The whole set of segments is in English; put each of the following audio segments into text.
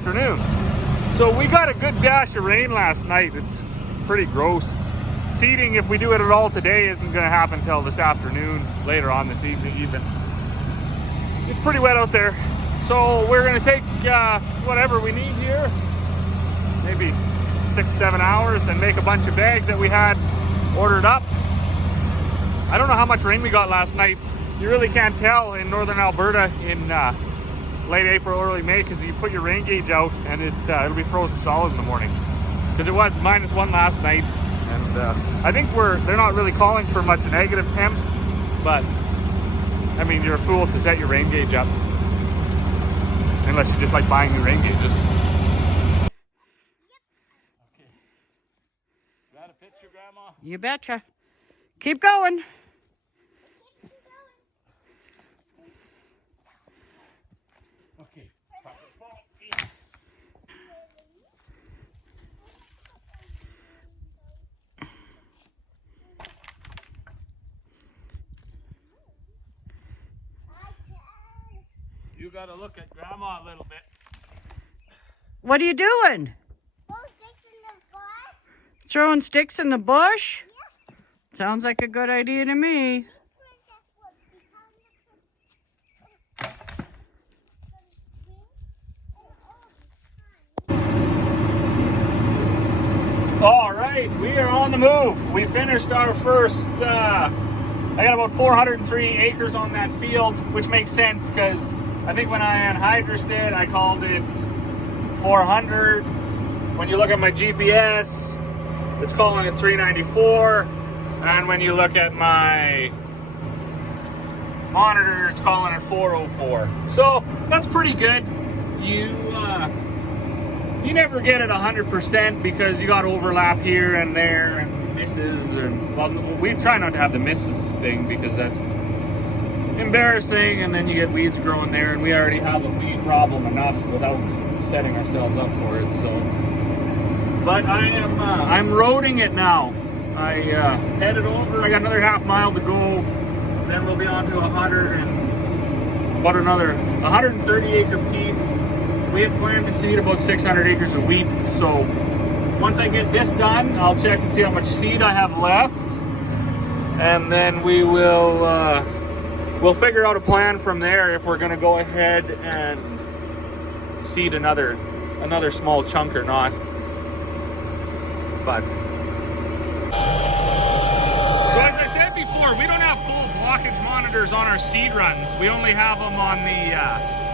afternoon. So we got a good dash of rain last night. It's pretty gross. Seeding, if we do it at all today, isn't going to happen until this afternoon, later on this evening even. It's pretty wet out there. So we're going to take whatever we need here, maybe 6-7 hours, and make a bunch of bags that we had ordered up. I don't know how much rain we got last night. You really can't tell in northern Alberta in late April, early May, because you put your rain gauge out and it'll be frozen solid in the morning. Because it was -1 last night, and I think they're not really calling for much negative temps, but I mean, you're a fool to set your rain gauge up unless you just like buying new rain gauges. Okay. Got a picture, Grandma? You betcha. Keep going. Okay. You gotta look at Grandma a little bit. What are you doing? Throwing sticks in the bush? Yeah. Sounds like a good idea to me. All right, we are on the move. We finished our first, I got about 403 acres on that field, which makes sense because I think when I anhydrous it, I called it 400. When you look at my GPS, it's calling it 394. And when you look at my monitor, it's calling it 404. So that's pretty good. You never get it 100% because you got overlap here and there and misses. And well, we try not to have the misses thing because that's embarrassing, and then you get weeds growing there, and we already have a weed problem enough without setting ourselves up for it. So, but I'm roading it now. I headed over. I got another half mile to go. Then we'll be on to another 130 acre piece. We had planned to seed about 600 acres of wheat. So once I get this done, I'll check and see how much seed I have left, and then we will we'll figure out a plan from there if we're going to go ahead and seed another small chunk or not. But so as I said before, we don't have full blockage monitors on our seed runs. We only have them on the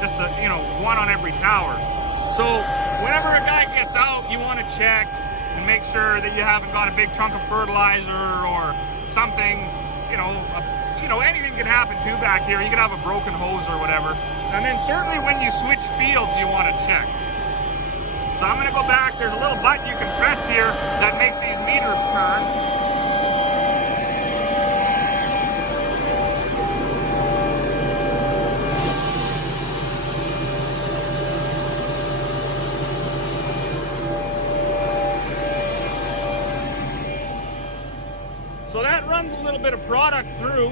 just the one on every tower. So whenever a guy gets out, you want to check and make sure that you haven't got a big chunk of fertilizer or something. Anything can happen too back here. You can have a broken hose or whatever. And then certainly when you switch fields, you want to check. So I'm going to go back. There's a little button you can press here that makes these meters turn. So that runs a little bit of product through,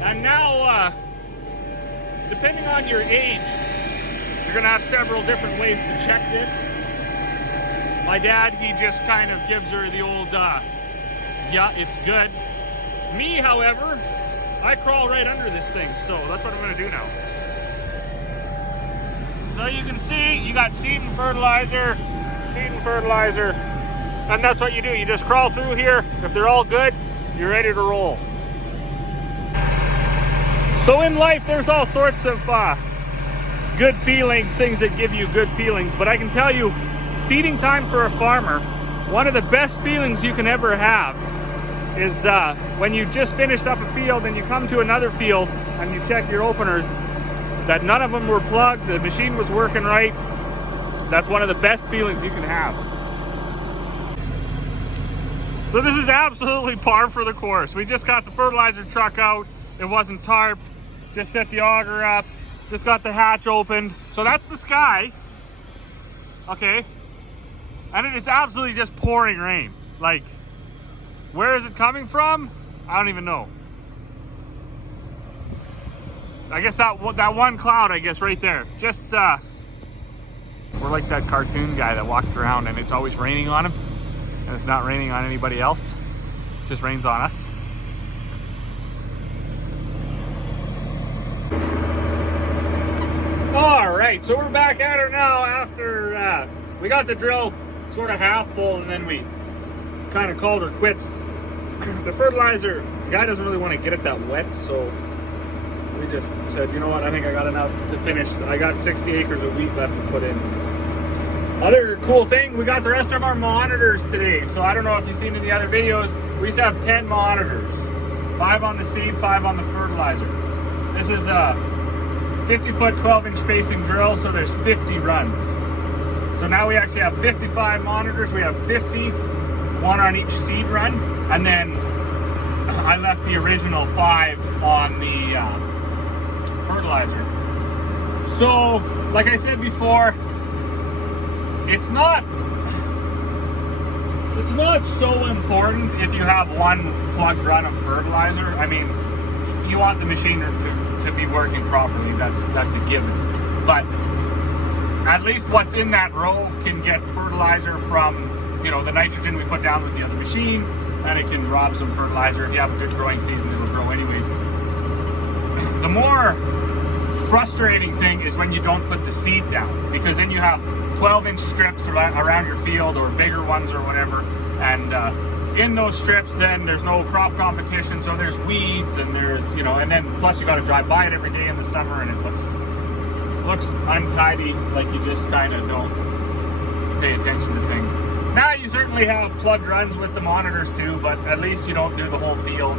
and now, depending on your age, you're gonna have several different ways to check this. My dad, he just kind of gives her the old, yeah, it's good. Me, however, I crawl right under this thing, so that's what I'm gonna do now. So you can see, you got seed and fertilizer, and that's what you do. You just crawl through here. If they're all good, you're ready to roll. So in life, there's all sorts of good feelings, things that give you good feelings. But I can tell you, seeding time for a farmer, one of the best feelings you can ever have is when you just finished up a field and you come to another field and you check your openers, that none of them were plugged, the machine was working right. That's one of the best feelings you can have. So this is absolutely par for the course. We just got the fertilizer truck out. It wasn't tarped. Just set the auger up. Just got the hatch opened. So that's the sky. Okay. And it is absolutely just pouring rain. Like, where is it coming from? I don't even know. I guess that one cloud, I guess, right there. Just We're like that cartoon guy that walks around and it's always raining on him, and it's not raining on anybody else. It just rains on us. All right, so we're back at it now after we got the drill sort of half full, and then we kind of called her quits. The fertilizer, the guy doesn't really want to get it that wet, so we just said, you know what, I think I got enough to finish. I got 60 acres of wheat left to put in. Other cool thing, we got the rest of our monitors today. So I don't know if you've seen in the other videos, we used to have 10 monitors. 5 on the seed, 5 on the fertilizer. This is a 50-foot, 12-inch spacing drill, so there's 50 runs. So now we actually have 55 monitors. We have 50, 1 on each seed run. And then I left the original 5 on the fertilizer. So, like I said before, it's not so important if you have 1 plugged run of fertilizer. I mean, you want the machine to be working properly. That's a given. But at least what's in that row can get fertilizer from, you know, the nitrogen we put down with the other machine, and it can drop some fertilizer. If you have a good growing season, it'll grow anyways. The more frustrating thing is when you don't put the seed down, because then you have 12-inch strips around your field, or bigger ones or whatever, and in those strips then there's no crop competition, so there's weeds and there's, you know, and then plus you got to drive by it every day in the summer, and it looks untidy, like you just kind of don't pay attention to things. Now you certainly have plugged runs with the monitors too, but at least you don't do the whole field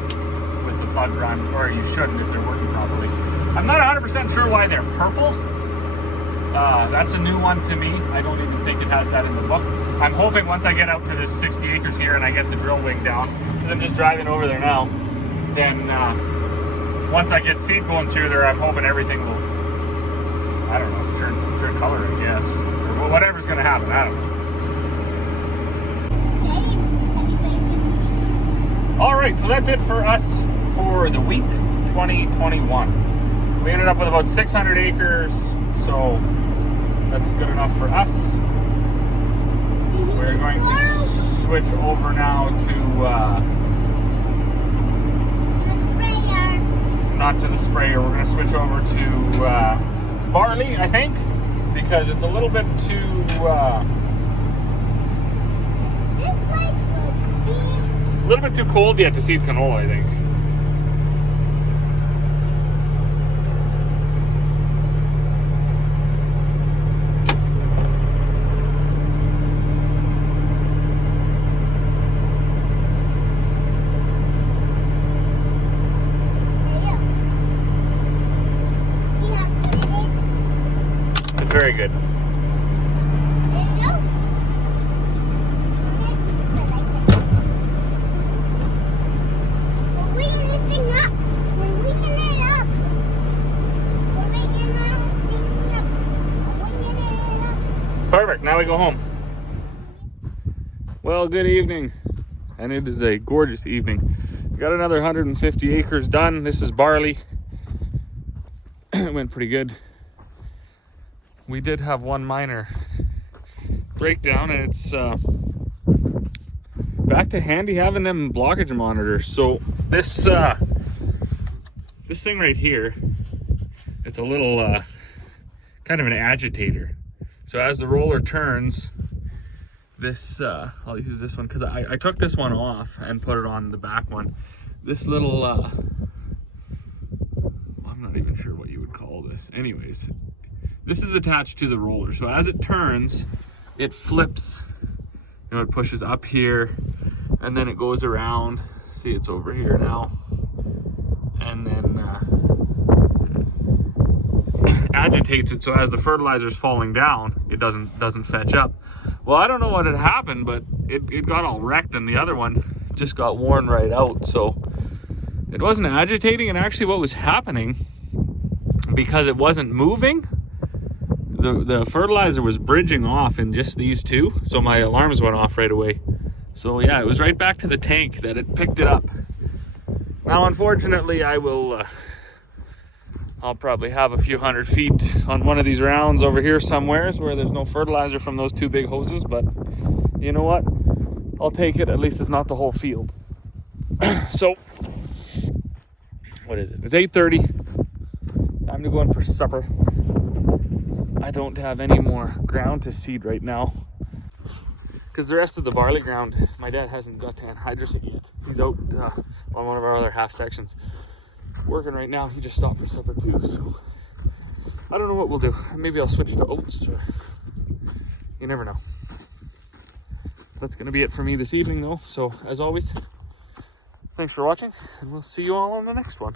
with the plugged run, or you shouldn't if they're working properly. I'm not 100% sure why they're purple. That's a new one to me. I don't even think it has that in the book. I'm hoping once I get out to this 60 acres here and I get the drill wing down, because I'm just driving over there now, then once I get seed going through there, I'm hoping everything will, I don't know, turn color, I guess. Or whatever's going to happen, I don't know. All right, so that's it for us for the wheat 2021. We ended up with about 600 acres, so that's good enough for us. We're going to switch over now to, not to the sprayer, we're going to switch over to barley, I think, because it's a little bit too, a little bit too cold yet to seed canola, I think. It's very good. Perfect, now we go home. Well, good evening, and it is a gorgeous evening. We got another 150 acres done. This is barley. It went pretty good. We did have one minor breakdown, and it's back to handy having them blockage monitors. So this thing right here, it's a little kind of an agitator. So as the roller turns, this I'll use this one because I took this one off and put it on the back one. This little I'm not even sure what you would call this. Anyways, this is attached to the roller, so as it turns, it flips. You know, it pushes up here, and then it goes around. See, it's over here now, and then agitates it. So as the fertilizer's falling down, it doesn't fetch up. Well, I don't know what had happened, but it got all wrecked, and the other one just got worn right out. So it wasn't agitating, and actually, what was happening, because it wasn't moving, the fertilizer was bridging off in just these two, so my alarms went off right away. So yeah, it was right back to the tank that it picked it up. Now, unfortunately, I will I'll probably have a few 100 feet on one of these rounds over here somewhere where there's no fertilizer from those 2 big hoses, but you know what? I'll take it. At least it's not the whole field. So, what is it? It's 8:30. Time to go in for supper. I don't have any more ground to seed right now because the rest of the barley ground, my dad hasn't got to anhydrous it yet. He's out on one of our other half sections working right now. He just stopped for supper too, so I don't know what we'll do. Maybe I'll switch to oats, or you never know. That's gonna be it for me this evening though. So as always, thanks for watching, and we'll see you all on the next one.